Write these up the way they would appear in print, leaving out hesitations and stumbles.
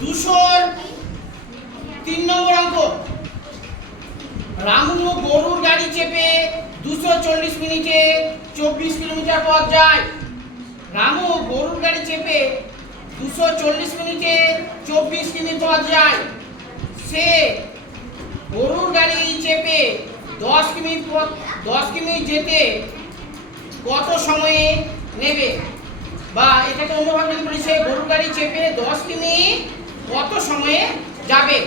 203 নম্বর অঙ্ক। রামু গরুর গাড়ি চেপে 240 মিনিটে 24 কিলোমিটার পথ যায়। রামু গরুর গাড়ি চেপে 240 মিনিটে 24 কিমি পথ যায়। সে গরুর গাড়ি চেপে 10 কিমি যেতে কত সময়ে নেবে? বা এটাকে অন্যভাবে যদি বলি, সে গরুর গাড়ি চেপে 10 কিমি কত সময়ে যাবে?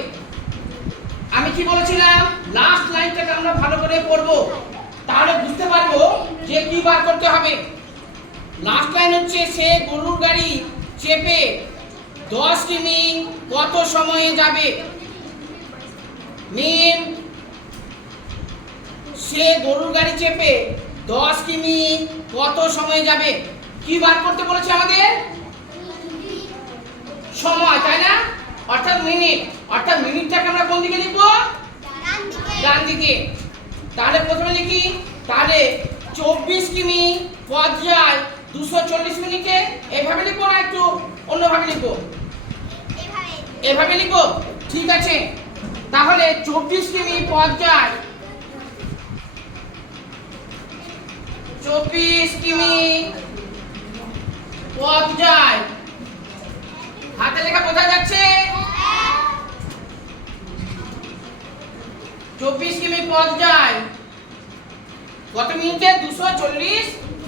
আমি কি বলেছিলাম, লাস্ট লাইনটাকে আমরা ভালো করে পড়ব, তাহলে বুঝতে পারবো যে কি বার করতে হবে। লাস্ট লাইন হচ্ছে, সে গরুর গাড়ি চেপে 10 কিমি কত সময়ে যাবে। মিম, সে গরুর গাড়ি চেপে 10 কিমি কত সময়ে যাবে? কি বার করতে বলেছে আমাদের? সময়, তাই না? অর্থাৎ মিনিট। অর্থাৎ মিনিটটাকে আমরা কোন দিকে লিখব? ডান দিকে। তাহলে প্রথমে লিখি, তাহলে 24 কিমি পথ যায় 240 মিনিটে। এইভাবে লিখবো না একটু অন্যভাবে লিখবো? এভাবে লিখবো, ঠিক আছে। তাহলে 24 কিমি পথ যায়, 24 কিমি পথ যায়। হাতে লেখা বোঝা যাচ্ছে? 24 কিমি পথ যায় কত মিনিটে? 240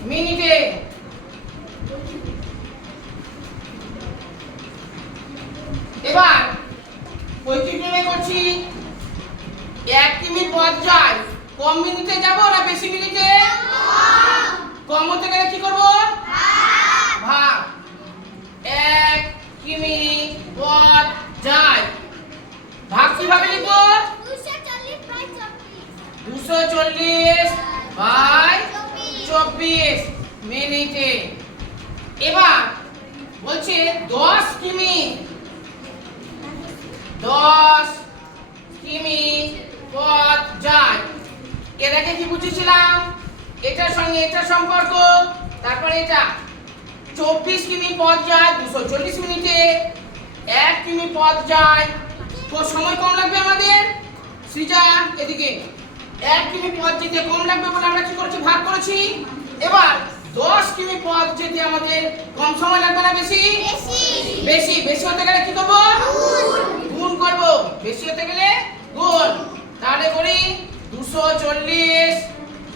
মিনিটে। এবার 35 কিমি করছি। 1 কিমি পথ যায় কম মিনিটে যাব না বেশি মিনিটে? কম হতে গেলে কি করব? ভাগ। 1 কিমি পথ যায়, ভাগ কিভাবে লিখব? 240 বাই 24 মিনিটে। এবার বলছে 10 কিমি পথ যায়। এর আগে কি বুঝেছিলাম? এটার সঙ্গে এটার সম্পর্ক, তারপরে এটা 24 কিমি পথ যায় 240 মিনিটে। 1 কিমি পথ যায়, তো সময় কম লাগবে আমাদের। সৃজন এদিকে 1 কিমি পথ যেতে কম লাগবে বলে আমরা কি করেছি? ভাগ করেছি। এবার 10 কিমি পথ যেতে আমাদের কম সময় লাগবে না বেশি? বেশি। বেশি হতে গেলে কি করব? গুণ করব। বেশি হতে গেলে গুণ। তাহলে করি 240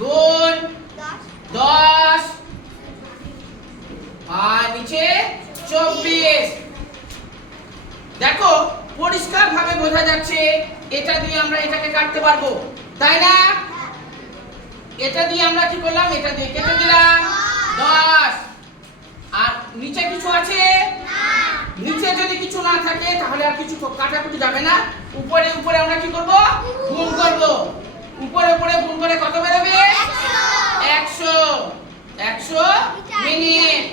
গুণ 10 আর নিচে 24। দেখো পরিষ্কার ভাবে বোঝা যাচ্ছে, এটা দিয়ে আমরা এটাকে কাটতে পারবো, তাই না? এটা দিয়ে আমরা কি করলাম? এটা দিয়ে কেটে দিলাম 10। আর নিচে কিছু আছে? নিচে যদি কিছু না থাকে তাহলে আর কিছু কাটাকুটি যাবে না। উপরে উপরে আমরা কি করব? গুণ করব। উপরে উপরে গুণ করে কত বেরোবে? 100। 100 মিনিট।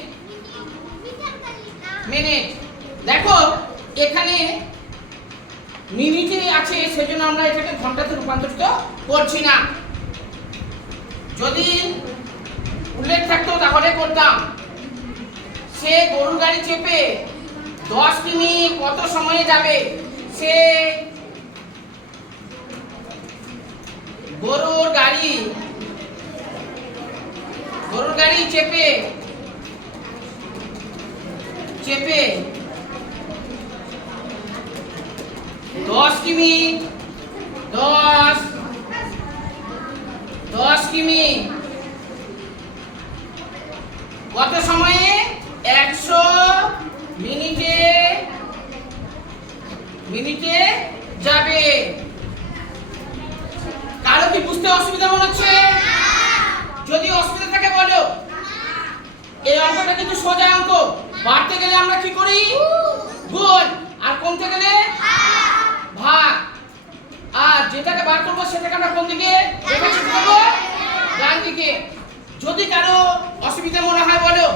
দেখো এখানে মিনিটে আছে, সেজন্য আমরা এটাকে ঘন্টাতে রূপান্তরিত করছি না। যদি উল্লেখ থাকতো তাহলে করতাম। সে গরুর গাড়ি চেপে 10 কিমি কত সময়ে যাবে? সে গরুর গাড়ি চেপে 10 কিমি 10 কিমি কত সময়ে? 100 মিনিটে যাবে। কারো কি বুঝতে অসুবিধা মনে হচ্ছে? যদি অসুবিধা থাকে বলো। এই অঙ্কটা কিন্তু সোজা অঙ্ক। বাড়তে গেলে আমরা কি করি? গুণ। আর কমতে গেলে ভাগ। আর যেটাকে বার করবো সেটাকে আমরা কোন দিকে রেখে করব? ডান দিকে। যদি কারো অসুবিধা মনে হয় বলো।